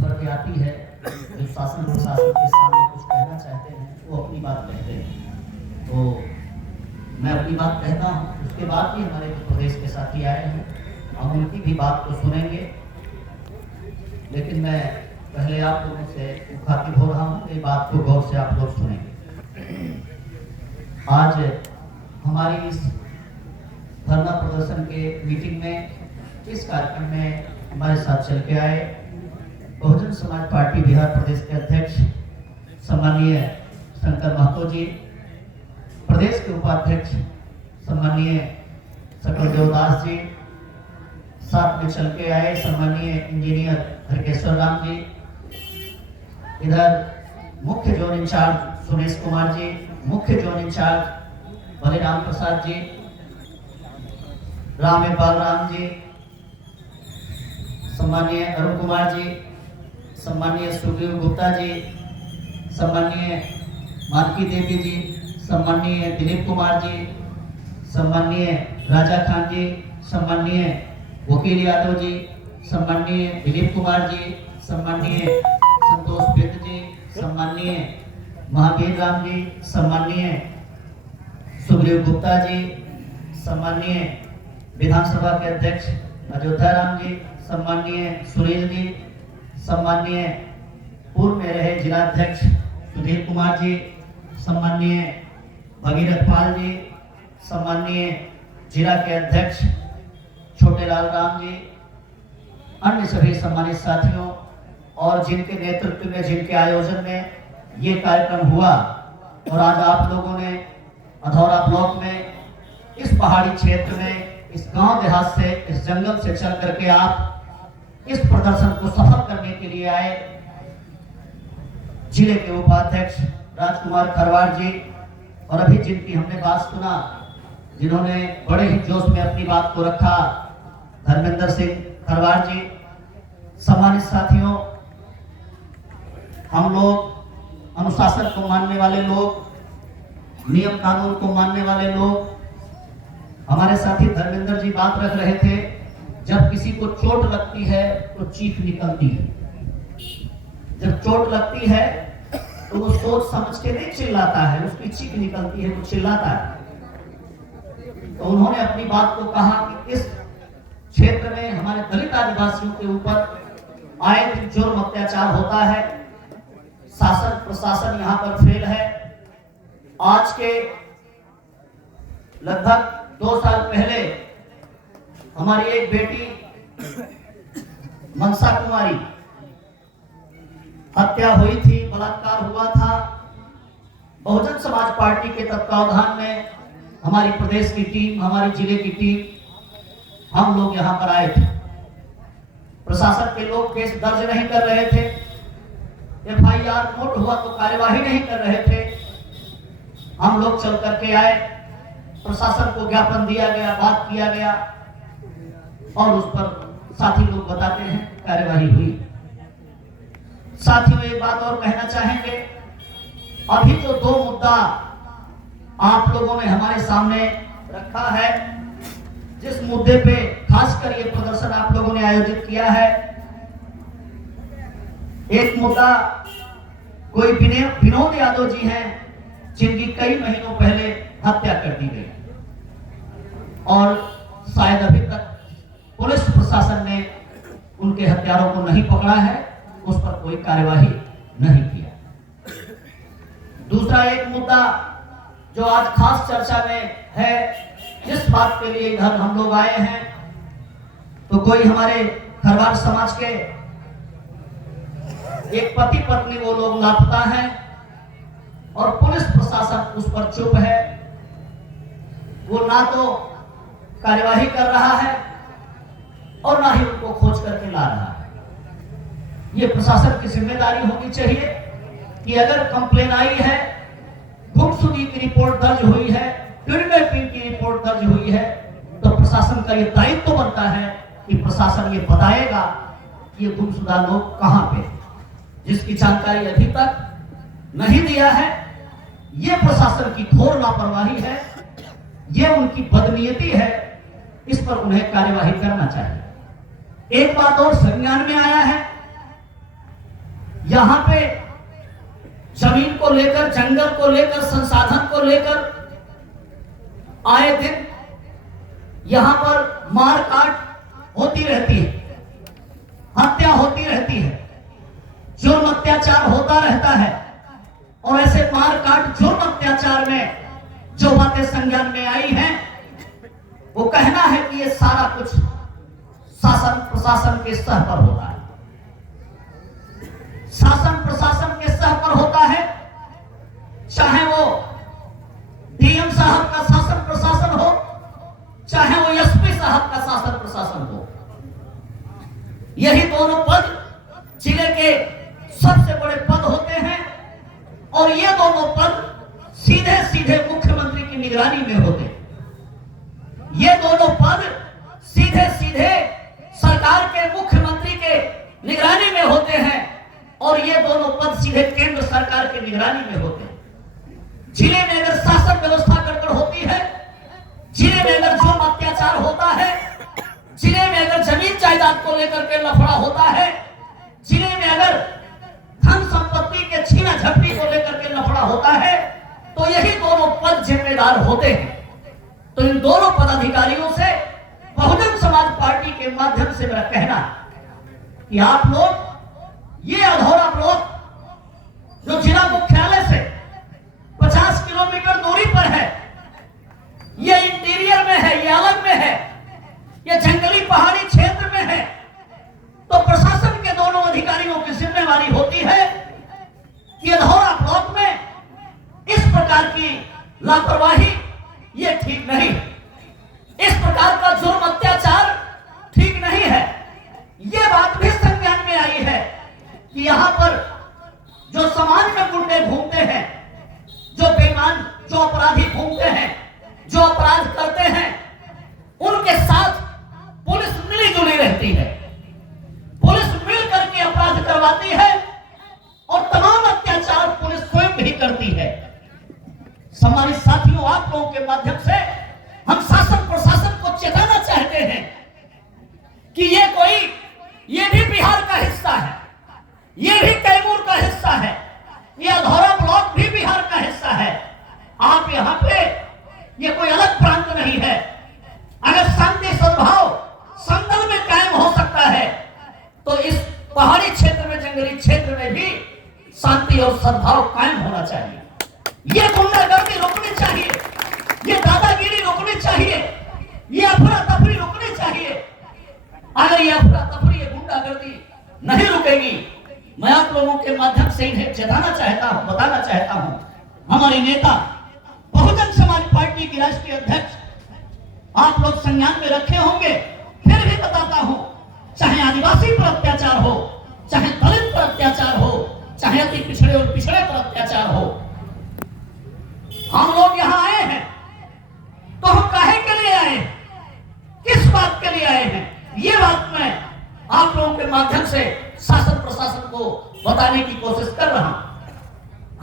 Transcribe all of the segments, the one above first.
फर्क आती है, जो शासन प्रशासन के सामने कुछ कहना चाहते हैं वो अपनी बात कहते हैं। तो मैं अपनी बात कहता हूँ, उसके बाद भी हमारे जो प्रदेश के साथी आए हैं हम उनकी भी बात को सुनेंगे, लेकिन मैं पहले आप लोगों से मुखातिब हो रहा हूँ, ये बात को गौर से आप लोग सुनेंगे। आज हमारी इस धरना प्रदर्शन के मीटिंग में, इस कार्यक्रम में हमारे साथ चल के आए बहुजन समाज पार्टी बिहार प्रदेश के अध्यक्ष सम्माननीय शंकर महतो जी, प्रदेश के उपाध्यक्ष सम्माननीय सकल देवदास जी, साथ में चल के आए सम्माननीय इंजीनियर हरकेश्वर राम जी, इधर मुख्य जोन इंचार्ज सुरेश कुमार जी, मुख्य जोन इंचार्ज बलिराम प्रसाद जी, राम बालराम जी, सम्माननीय अरुण कुमार जी, सम्माननीय सुग्रीव गुप्ता जी, सम्माननीय मानकी देवी जी, सम्माननीय दिलीप कुमार जी, सम्माननीय राजा खान जी, सम्माननीय वकील यादव जी, सम्माननीय दिलीप कुमार जी, सम्माननीय संतोष बिंद जी, सम्माननीय महावीर राम जी, सम्माननीय सुग्रीव गुप्ता जी, सम्माननीय विधानसभा के अध्यक्ष अयोध्या राम जी, सम्माननीय सुनील जी, सम्माननीय पूर्व में रहे जिलाध्यक्ष सुधीर कुमार जी, सम्माननीय भगीरथ पाल जी, सम्माननीय जिला के अध्यक्ष छोटेलाल राम जी, अन्य सभी सम्मानित साथियों और जिनके नेतृत्व में, जिनके आयोजन में ये कार्यक्रम हुआ, और आज आप लोगों ने अधौरा ब्लॉक में, इस पहाड़ी क्षेत्र में, इस गांव देहात से, इस जंगल से चल करके आप इस प्रदर्शन को सफल करने के लिए आए। जिले के उपाध्यक्ष राजकुमार खरवार जी, और अभी जिनकी हमने बात सुना, जिन्होंने बड़े ही जोश में अपनी बात को रखा, धर्मेंद्र सिंह खरवार जी, सम्मानित साथियों, हम लोग अनुशासन को मानने वाले लोग, नियम कानून को मानने वाले लोग, हमारे साथी धर्मेंद्र जी बात रख रहे थे, जब किसी को चोट लगती है तो चीख निकलती है, जब चोट लगती है तो वो सोच समझ के नहीं चिल्लाता है, उसकी चीख निकलती है, वो चिल्लाता है। तो उन्होंने अपनी बात को कहा कि इस क्षेत्र में हमारे दलित आदिवासियों के ऊपर आए दिन जुर्म अत्याचार होता है, शासन प्रशासन यहाँ पर फेल है। आज के लगभग 2 साल पहले हमारी एक बेटी मनसा कुमारी हत्या हुई थी, बलात्कार हुआ था। बहुजन समाज पार्टी के तत्वावधान में हमारी प्रदेश की टीम, हमारी जिले की टीम, हम लोग यहां पर आए थे। प्रशासन के लोग केस दर्ज नहीं कर रहे थे, FIR नोट हुआ तो कार्यवाही नहीं कर रहे थे। हम लोग चल करके आए, प्रशासन को ज्ञापन दिया गया, बात किया गया, और उस पर साथी लोग बताते हैं कार्यवाही हुई। साथियों, एक बात और कहना चाहेंगे, अभी जो 2 मुद्दा आप लोगों ने हमारे सामने रखा है, जिस मुद्दे पे खासकर ये प्रदर्शन आप लोगों ने आयोजित किया है, एक मुद्दा कोई विनोद यादव जी हैं, जिनकी कई महीनों पहले हत्या कर दी गई, और शायद अभी तक पुलिस प्रशासन ने उनके हत्यारों को नहीं पकड़ा है, उस पर कोई कार्यवाही नहीं किया। दूसरा एक मुद्दा जो आज खास चर्चा में है, जिस बात के लिए इधर हम लोग आए हैं, तो कोई हमारे खरवार समाज के एक पति पत्नी, वो लोग लापता हैं और पुलिस प्रशासन उस पर चुप है। वो ना तो कार्यवाही कर रहा है और ना ही उनको खोज करके ला रहा है। ये प्रशासन की जिम्मेदारी होनी चाहिए कि अगर कंप्लेन आई है, गुमशुदगी की रिपोर्ट दर्ज हुई है, किडनैपिंग की रिपोर्ट दर्ज हुई है, तो प्रशासन का ये दायित्व तो बनता है कि प्रशासन ये बताएगा कि ये गुमशुदा लोग कहां पे, जिसकी जानकारी अभी तक नहीं दिया है। ये प्रशासन की घोर लापरवाही है, ये उनकी बदनीयती है, इस पर उन्हें कार्यवाही करना चाहिए। एक बात और संज्ञान में आया है यहाँ पे जमीन को लेकर, जंगल को लेकर, संसाधन को लेकर आए दिन यहाँ पर मारकाट होती रहती है, हत्या होती रहती है, जुर्म अत्याचार होता रहता है। और ऐसे मारकाट, जुर्म अत्याचार में जो बातें संज्ञान में आई हैं, वो कहना है कि ये सारा कुछ शासन प्रशासन के स्तर पर होता है, शासन प्रशासन के स्तर पर होता है। चाहे वो डीएम साहब का शासन प्रशासन हो, चाहे वो एसपी साहब का शासन प्रशासन हो, यही दोनों पद जिले के सबसे बड़े पद होते हैं। और ये दोनों पद सीधे सीधे मुख्यमंत्री की निगरानी में होते हैं। ये दोनों पद सीधे सीधे सरकार के मुख्यमंत्री के निगरानी में होते हैं और ये दोनों पद सीधे केंद्र सरकार के निगरानी में होते हैं। जिले में अगर शासन व्यवस्था गड़बड़ होती है, जिले में अगर जुर्म अत्याचार होता है, जिले में अगर जमीन जायदाद को लेकर के लफड़ा होता है, जिले में अगर धन संपत्ति के छीना झपटी को लेकर के लफड़ा होता है, तो यही दोनों पद जिम्मेदार होते हैं। तो इन दोनों पदाधिकारियों से बहुजन समाज पार्टी के माध्यम से मेरा कहना है कि आप लोग ये अधौरा ब्लॉक जो जिला मुख्यालय से 50 किलोमीटर दूरी पर है, ये इंटीरियर में है, ये अलग में है, ये जंगली पहाड़ी क्षेत्र में है, तो प्रशासन के दोनों अधिकारियों की जिम्मेवारी होती है कि अधौरा ब्लॉक में इस प्रकार की लापरवाही ये ठीक नहीं है, इस प्रकार का जुर्म अत्याचार ठीक नहीं है। ये बात भी संज्ञान में आई है कि यहाँ पर जो समाज में गुंडे घूमते हैं, जो बेईमान, जो अपराधी घूमते हैं, जो अपराध करते हैं, उनके साथ पुलिस मिली जुली रहती है, पुलिस मिल करके अपराध करवाती है और तमाम अत्याचार पुलिस स्वयं भी करती है। सम्मानित साथियों, आप लोगों के माध्यम से हम शासन प्रशासन को चेताना चाहते हैं कि ये भी बिहार का हिस्सा है, ये भी कैमूर का हिस्सा है, ये अधौरा ब्लॉक भी बिहार का हिस्सा है। आप यहाँ पे ये कोई अलग प्रांत नहीं है। अगर शांति सद्भाव समतल में कायम हो सकता है तो इस पहाड़ी क्षेत्र में, जंगली क्षेत्र में भी शांति और सद्भाव कायम होना चाहिए। ये गुंडागर्दी रोकनी चाहिए, ये दादागिरी रोकनी चाहिए, ये अफरा तफरी रोकनी चाहिए। अगर ये अफरा तफरी, ये गुंडागर्दी नहीं रुकेगी, मैं आप लोगों के माध्यम से इन्हें चेताना चाहता हूं, बताना चाहता हूं। हमारे नेता बहुजन समाज पार्टी की राष्ट्रीय अध्यक्ष आप लोग संज्ञान में रखे होंगे, फिर भी बताता हूं, चाहे आदिवासी पर अत्याचार हो, चाहे दलित पर अत्याचार हो, चाहे अति पिछड़े और पिछड़े पर अत्याचार हो, हम लोग यहाँ आए हैं तो हम काहे के लिए आए हैं, किस बात के लिए आए हैं, ये बात मैं आप लोगों के माध्यम से शासन प्रशासन को बताने की कोशिश कर रहा हूं।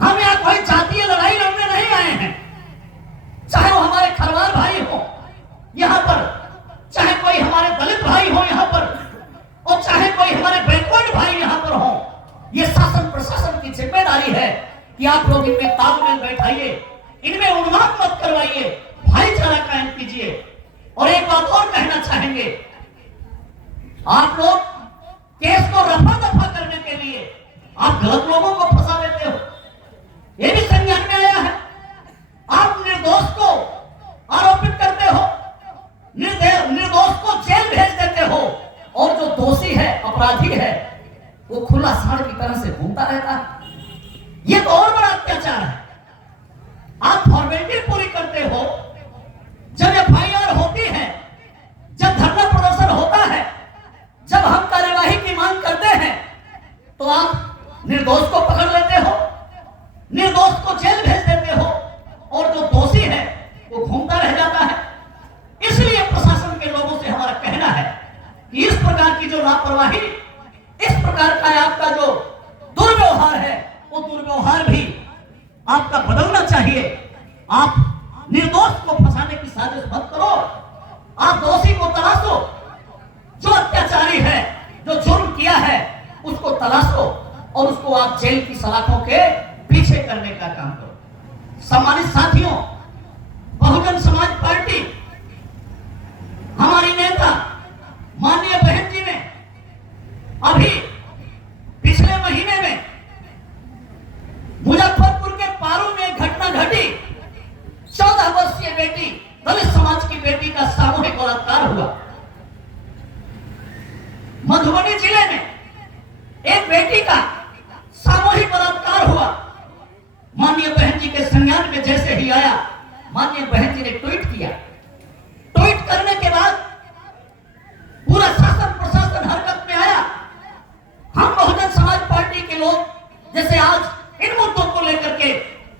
हम यहाँ कोई जातीय लड़ाई लड़ने नहीं आए हैं, चाहे वो हमारे खरवार भाई हो यहाँ पर, चाहे कोई हमारे दलित भाई हो यहाँ पर, और चाहे कोई हमारे बैकवर्ड भाई यहाँ पर हो। ये शासन प्रशासन की जिम्मेदारी है कि आप लोग इनमें तालमेल बैठाइए, इनमें उन्माद मत करवाइए, भाईचारा कायम कीजिए। और एक बात और कहना चाहेंगे, आप लोग केस को रफा दफा करने के लिए आप गलत लोगों को फंसा देते हो, ये भी संज्ञान में आया है। आप निर्दोष को आरोपित करते हो, निर्दोष को जेल भेज देते हो, और जो दोषी है, अपराधी है, वो खुला सांड की तरह से घूमता रहता है। ये तो और बड़ा अत्याचार है। आप फॉर्मेलिटी पूरी करते हो, जब एफआईआर होती है, जब धरना प्रदर्शन होता है, जब हम कार्यवाही की मांग करते हैं, तो आप निर्दोष को पकड़ लेते हो, निर्दोष को जेल भेज देते हो, और जो दोषी है वो घूमता रह जाता है। इसलिए प्रशासन के लोगों से हमारा कहना है कि इस प्रकार की जो लापरवाही, इस प्रकार का आपका जो दुर्व्यवहार है, वो दुर्व्यवहार भी आपका बदलना चाहिए। आप निर्दोष को फंसाने की साजिश मत करो, आप दोषी को तलाशो, जो अत्याचारी है, जो जुर्म किया है उसको तलाशो, और उसको आप जेल की सलाखों के पीछे करने का काम करो। सम्मानित साथियों, बहुजन समाज पार्टी, हमारी नेता माननीय बहन जी ने अभी पिछले महीने में मुजफ्फरपुर के पारू में घटना घटी। 14 वर्षीय बेटी, दलित समाज की बेटी का सामूहिक बलात्कार हुआ। मधुबनी जिले में एक बेटी का सामूहिक बलात्कार हुआ। माननीय बहन जी के संज्ञान में जैसे ही आया, माननीय बहन जी ने ट्वीट किया। ट्वीट करने के बाद पूरा शासन प्रशासन हरकत में आया। हम बहुजन समाज पार्टी के लोग जैसे आज इन मुद्दों को लेकर के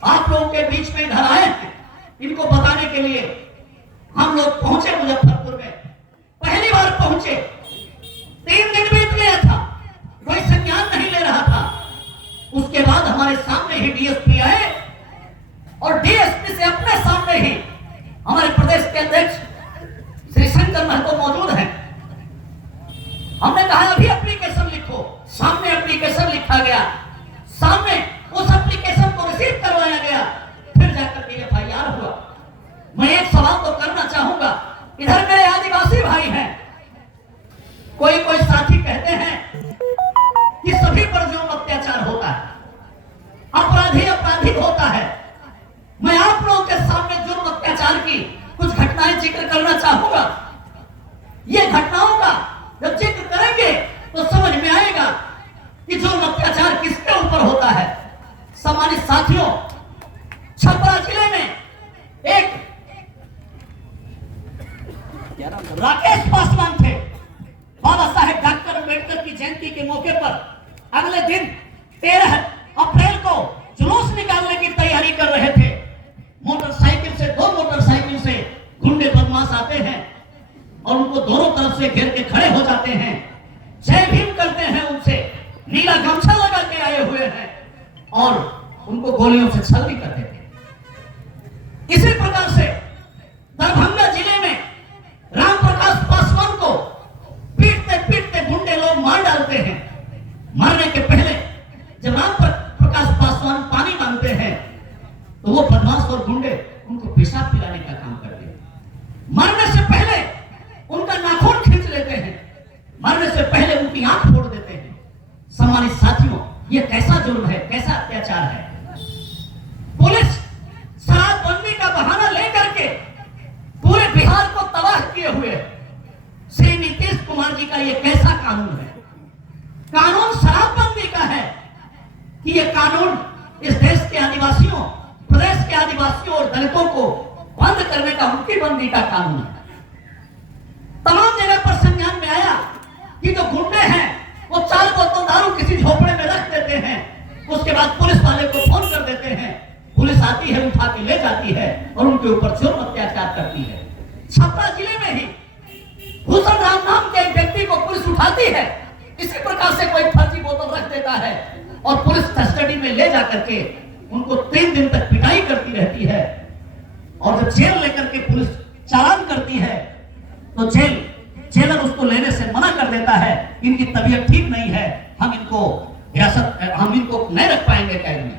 आप लोगों के बीच में इधर आए हैं, इनको बताने के लिए हम लोग पहुंचे मुजफ्फरपुर में। पहली बार पहुंचे, 3 दिन बीत गया था, कोई संज्ञान नहीं ले रहा था। उसके बाद हमारे सामने ही डीएसपी आए और डीएसपी से अपने सामने ही हमारे प्रदेश के अध्यक्ष श्री शंकर महतो मौजूद हैं। हमने कहा अभी एप्लीकेशन लिखो। सामने एप्लीकेशन लिखा गया, सामने उस एप्लीकेशन को रिसीव करवाया गया, फिर जाकर के एफआईआर हुआ। मैं एक सवाल तो करना चाहूंगा, इधर मेरे आदिवासी भाई हैं, कोई कोई साथी कहते हैं कि सभी पर जुर्म अत्याचार होता है, अपराधी अपराधी होता है। मैं आप लोगों के सामने जुर्म अत्याचार की कुछ घटनाएं जिक्र करना चाहूंगा। ये घटनाओं का जब जिक्र करेंगे तो समझ में आएगा कि जुर्म अत्याचार किसके ऊपर होता है। सम्मानित साथियों, छपरा जिले में एक राकेश पासवान थे। बाबा साहेब डॉक्टर अम्बेडकर की जयंती के मौके पर अगले दिन 13 अप्रैल को जुलूस निकालने की तैयारी कर रहे थे। मोटरसाइकिल से, 2 मोटरसाइकिल से गुंडे बदमाश आते हैं और उनको दोनों तरफ से घेर के खड़े हो जाते हैं, जय भीम करते हैं, उनसे नीला गमछा लगा के आए हुए हैं और उनको गोलियों से छल भी करते थे। इसी प्रकार से दरभंगा जिले में रामप्रकाश पासवान को पीटते पीटते गुंडे लोग मार डालते हैं। मरने के पहले जब रामप्रकाश पासवान पानी मांगते हैं तो वो बदमाश और गुंडे उनको पेशाब पिलाने का काम करते हैं। मरने से पहले उनका नाखून खींच लेते हैं, मरने से पहले उनकी आंख फोड़ देते हैं। सम्मानित साथियों, ये कैसा जुर्म है, कैसा अत्याचार है। पुलिस शराबबंदी का बहाना लेकर के पूरे बिहार को तबाह किए हुए श्री नीतीश कुमार जी का ये कैसा कानून है। कानून शराबबंदी का है कि ये कानून इस देश के आदिवासियों, प्रदेश के आदिवासियों और दलितों को बंद करने का, उनकी बंदी का कानून है। तमाम जगह पर संज्ञान में आया कि जो गुंडे हैं वो 4 बोतल दारू किसी झोपड़े में रख देते हैं, उसके बाद पुलिस वाले को फोन कर देते हैं, पुलिस आती है, उठा के ले जाती है और उनके ऊपर जुर्म अत्याचार करती है। छपरा जिले में ही भूषण राम नाम के एक व्यक्ति को पुलिस उठाती है, इसी प्रकार से कोई फर्जी बोतल रख देता है और पुलिस कस्टडी में ले जाकर के उनको 3 दिन तक पिटाई करती रहती है। और जब जेल लेकर के पुलिस चालान करती है तो जेलर उसको लेने से मना कर देता है, इनकी तबीयत ठीक नहीं है, हम इनको नहीं रख पाएंगे कैद में।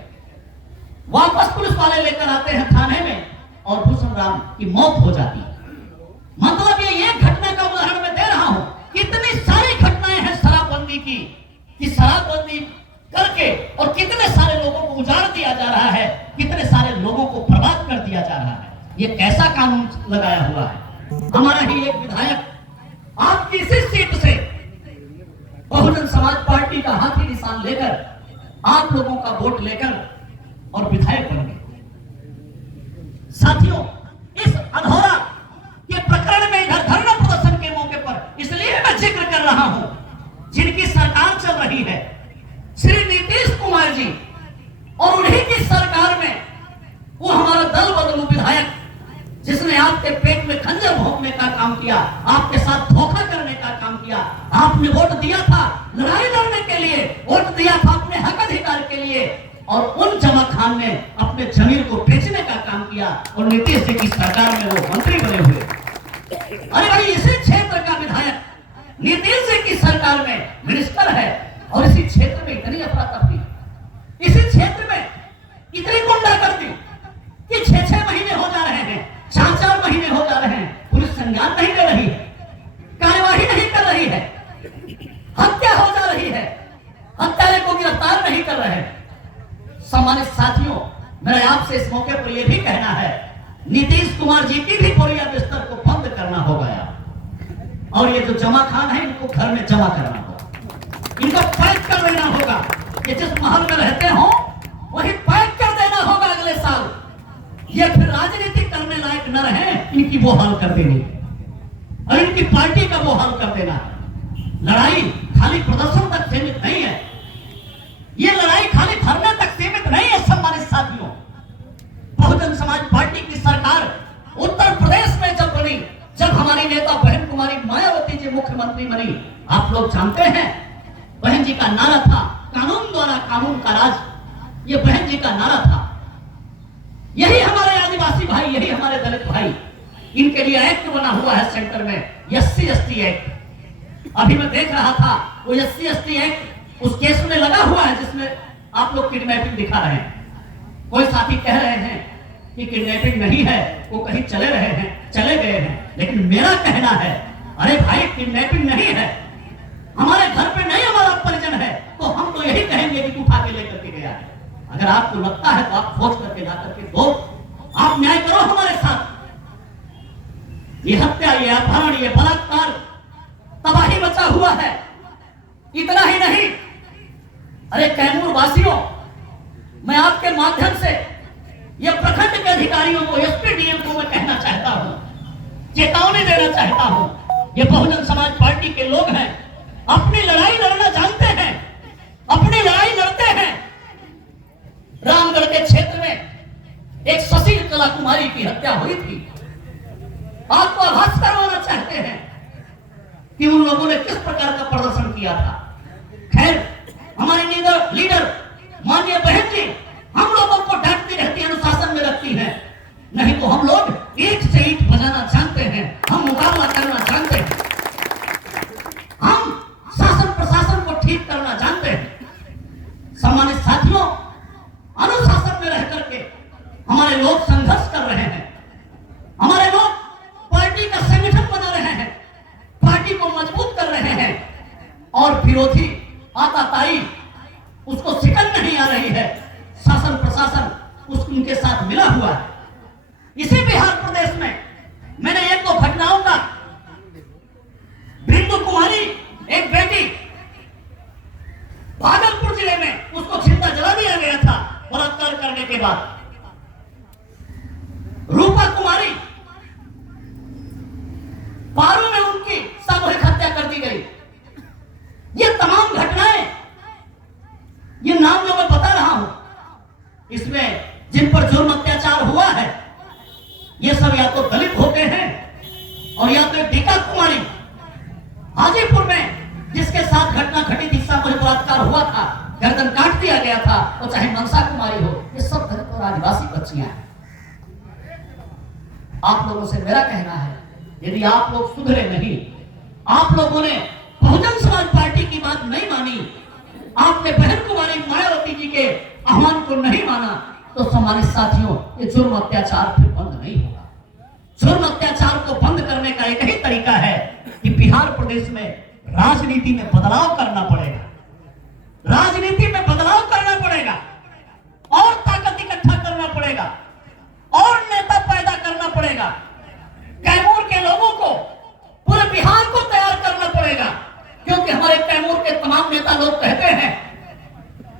वापस पुलिस वाले लेकर आते हैं थाने में और भूषण राम की मौत हो जाती है। मतलब ये एक घटना का उदाहरण मैं दे रहा हूं, कितनी सारी घटनाएं हैं शराबबंदी की, कि शराबबंदी करके और कितने सारे लोगों को उजाड़ दिया जा रहा है, कितने सारे लोगों को बर्बाद कर दिया जा रहा है। ये कैसा कानून लगाया हुआ है। हमारा ही एक विधायक आपकी इसी सीट से बहुजन समाज पार्टी का हाथी निशान लेकर, आप लोगों का वोट लेकर और विधायक बन गए। साथियों, इस अधूरा के प्रकरण में इधर धरना प्रदर्शन के मौके पर इसलिए मैं जिक्र कर रहा हूं, जिनकी सरकार चल रही है श्री नीतीश कुमार जी, और उन्हीं की सरकार में वो हमारा दल बदलू विधायक जिसने आपके पेट में खंजर भोंकने का काम किया, आपके साथ धोखा करने का काम किया। आपने वोट दिया था लड़ाई लड़ने के लिए, वोट दिया था अपने हक अधिकार के लिए, और उन जमा खान ने अपने जमीन को बेचने का काम किया और नीतीश जी की सरकार में वो मंत्री बने हुए। अरे भाई, इसी क्षेत्र का विधायक नीतीश जी की सरकार में मिनिस्टर है और इसी क्षेत्र में इतनी अफरा हत्यारे को गिरफ्तार नहीं कर रहे हैं। सम्मानित साथियों, मेरा आपसे इस मौके पर यह भी कहना है, नीतीश कुमार जी की भी बोरिया बिस्तर को बंद करना होगा और ये जो जमा खान है इनको घर में जमा करना होगा, इनको पैक कर देना होगा। ये जिस महल में रहते हो वही पैक कर देना होगा अगले साल। ये फिर राजनीति करने लायक न रहे, इनकी वो हाल कर देनी और इनकी पार्टी का वो हाल कर देना। लड़ाई खाली प्रदर्शन तक सीमित नहीं है, ये लड़ाई खाली धरने तक सीमित नहीं है। सम्मानित साथियों, बहुजन समाज पार्टी की सरकार उत्तर प्रदेश में जब बनी, जब हमारी नेता बहन कुमारी मायावती जी मुख्यमंत्री बनी, आप लोग जानते हैं बहन जी का नारा था, कानून द्वारा कानून का राज। ये बहन जी का नारा था। यही हमारे आदिवासी भाई, यही हमारे दलित भाई, इनके लिए एक्ट बना हुआ है सेंटर में, SC/ST एक्ट। अभी मैं देख रहा था वो SC/ST एक्ट उस केस में लगा हुआ है जिसमें आप लोग किडनैपिंग दिखा रहे हैं। कोई साथी कह रहे हैं कि किडनैपिंग नहीं है, वो कहीं चले रहे हैं, चले गए हैं। लेकिन मेरा कहना है, अरे भाई किडनैपिंग नहीं है, हमारे घर पे नहीं हमारा परिजन है, तो हम तो यही कहेंगे कि उठा के लेकर के गया है। अगर आपको लगता है तो आप खोज करके ला करके दो, आप न्याय करो हमारे साथ। ये हत्या, ये अपहरण, ये बलात्कार, तबाही मचा हुआ है। इतना ही नहीं, अरे कैमूर वासियों, मैं आपके माध्यम से ये प्रखंड के अधिकारियों को, SP DM को मैं कहना चाहता हूं, चेतावनी देना चाहता हूं। ये बहुजन समाज पार्टी के लोग हैं, अपनी लड़ाई लड़ना जानते हैं, अपनी लड़ाई लड़ते हैं। रामगढ़ के क्षेत्र में एक सुशील कला कुमारी की हत्या हुई थी। आपको आभास करवाना चाहते हैं कि उन लोगों ने किस प्रकार का प्रदर्शन किया था। खैर, हमारे लीडर माननीय बहन जी हम लोगों को डांटती रहती है, अनुशासन में रखती है। नहीं तो हम लोग ईंट से ईंट बजाना जानते हैं, हम मुकाबला करना जानते हैं, हम शासन प्रशासन को ठीक करना जानते हैं। सम्मानित साथियों, अनुशासन में रह करके हमारे लोग संघर्ष कर रहे हैं, हमारे लोग पार्टी का संगठन बना रहे हैं, पार्टी को मजबूत कर रहे हैं और विरोधी आताताई उसको शिकन नहीं आ रही है। शासन प्रशासन उनके साथ मिला हुआ है। इसी बिहार प्रदेश में मैंने एक दो घटनाओं का, बिंदु कुमारी एक बेटी भागलपुर जिले में, उसको जिंदा जला दिया गया था बलात्कार करने के बाद। रूपा कुमारी पारू में उनकी सामूहिक हत्या कर दी गई। ये तमाम घटनाएं, ये नाम जो मैं बता रहा हूं, इसमें जिन पर जुर्म अत्याचार हुआ है, ये सब या तो दलित होते हैं और या तो टीका कुमारी हाजीपुर में जिसके साथ घटना घटी थी, सामूहिक बलात्कार हुआ था, गर्दन काट दिया गया था, और चाहे मनसा कुमारी हो, ये सब दलित और आदिवासी बच्चियां हैं। आप लोगों से मेरा कहना है, यदि आप लोग सुधरे नहीं, आप लोगों ने बहुजन समाज पार्टी की बात नहीं मानी, आपने बहन कुमारी मायावती जी के आह्वान को नहीं माना, तो सम्मानित साथियों, ये जुर्म अत्याचार फिर बंद नहीं होगा। जुर्म अत्याचार को बंद करने का एक ही तरीका है कि बिहार प्रदेश में राजनीति में बदलाव करना पड़ेगा, राजनीति में बदलाव करना पड़ेगा और ताकत इकट्ठा करना पड़ेगा और नेता पैदा करना पड़ेगा। कैमूर के लोगों को, पूरे बिहार को तैयार करना पड़ेगा, क्योंकि हमारे कैमूर के तमाम नेता लोग कहते हैं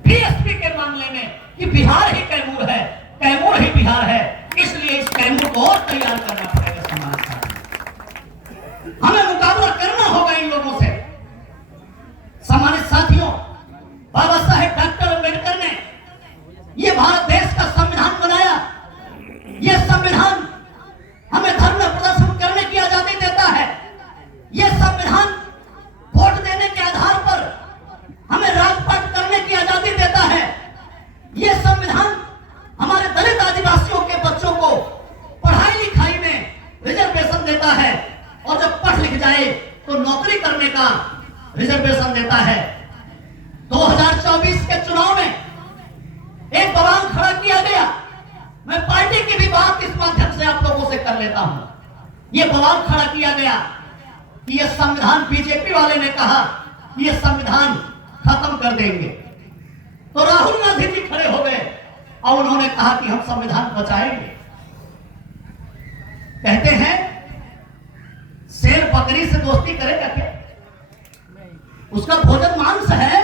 BSP के मामले में कि बिहार ही कैमूर है, कैमूर ही बिहार है, इसलिए इस कैमूर को और तैयार करना पड़ेगा। समाज का हमें मुकाबला करना होगा इन लोगों से। सम्मानित साथियों, बाबा साहेब डॉक्टर अम्बेडकर ने यह भारत देश का संविधान बनाया। यह संविधान हमें धरना प्रदर्शन करने की आजादी देता है। यह संविधान वोट देने के आधार पर हमें राजपाट करने की आजादी देता है। यह संविधान हमारे दलित आदिवासियों के बच्चों को पढ़ाई लिखाई में रिजर्वेशन देता है, और जब पढ़ लिख जाए तो नौकरी करने का रिजर्वेशन देता है। 2024 के चुनाव में एक बवाल खड़ा किया गया। मैं पार्टी की भी बात इस माध्यम से आप लोगों से कर लेता हूं। यह बवाल खड़ा किया गया कि यह संविधान, बीजेपी वाले ने कहा कि यह संविधान खत्म कर देंगे। तो राहुल गांधी जी खड़े हो गए और उन्होंने कहा कि हम संविधान बचाएंगे। कहते हैं शेर बकरी से दोस्ती करेगा क्या? उसका भोजन मांस है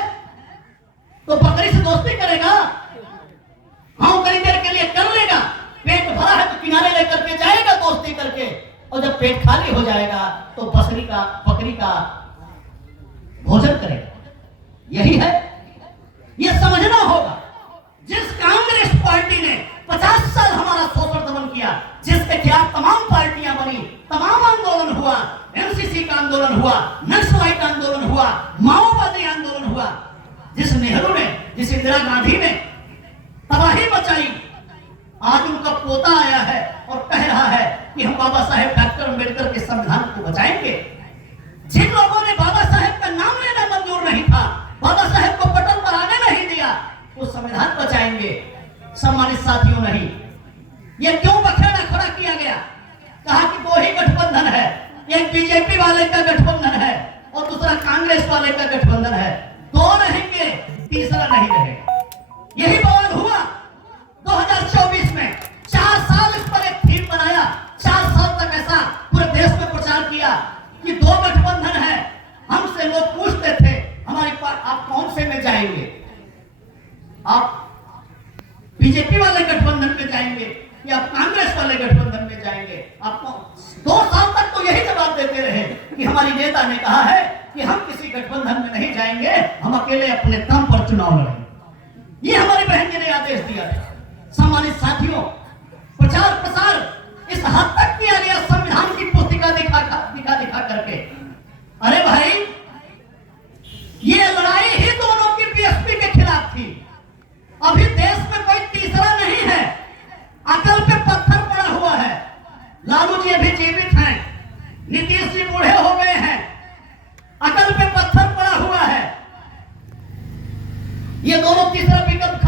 तो बकरी से दोस्ती करेगा? हाँ, कई देर के लिए कर लेगा, पेट भरा है तो किनारे लेकर के जाएगा दोस्ती करके, और जब पेट खाली हो जाएगा तो बकरी का भोजन करेगा। यही है, यह समझना होगा। जिस कांग्रेस पार्टी ने 50 साल हमारा शोषण दमन किया, जिसके खिलाफ तमाम पार्टियां बनी, तमाम आंदोलन हुआ, एमसीसी का आंदोलन हुआ, नक्सलाइट आंदोलन हुआ, माओवादी आंदोलन हुआ, जिस नेहरू ने, जिस इंदिरा गांधी ने तबाही मचाई, आज उनका पोता आया है और कह रहा है कि हम बाबा साहेब डॉक्टर अम्बेडकर के संविधान को बचाएंगे। जिन लोगों ने बाबा साहेब का नाम लेना मंजूर नहीं था, बाबा साहेब को पटल पर आने नहीं दिया, वो संविधान बचाएंगे। सम्मानित साथियों, नहीं, ये क्यों बखेड़ा खड़ा किया गया? कहा कि दो ही गठबंधन है, एक बीजेपी वाले का गठबंधन है और दूसरा कांग्रेस वाले का गठबंधन है। दो रहेंगे, तीसरा नहीं रहेगा। यही बवाल हुआ 2024 में। 4 साल इस पर एक थीम बनाया, 4 साल तक ऐसा पूरे देश में प्रचार किया कि दो गठबंधन है। हमसे लोग पूछते थे हमारी आप कौन से में जाएंगे? आप बीजेपी वाले गठबंधन में जाएंगे या आप कांग्रेस वाले गठबंधन में जाएंगे? आपको 2 साल तक तो यही जवाब देते रहे कि हमारी नेता ने कहा है कि हम किसी गठबंधन में नहीं जाएंगे, हम अकेले अपने दम पर चुनाव लड़ेंगे। ये हमारी बहन जी ने आदेश दिया था। सम्मानित साथियों, प्रचार प्रसार इस हद तक किया गया संविधान की पुस्तिका दिखा करके। अरे भाई, ये लड़ाई ही दोनों की बीएसपी के खिलाफ थी। अभी देश में कोई तीसरा नहीं है। अकल पे पत्थर पड़ा हुआ है। लालू जी अभी जीवित हैं, नीतीश जी बूढ़े हो गए हैं, अकल पे पत्थर पड़ा हुआ है। ये दोनों तीसरा विकल्प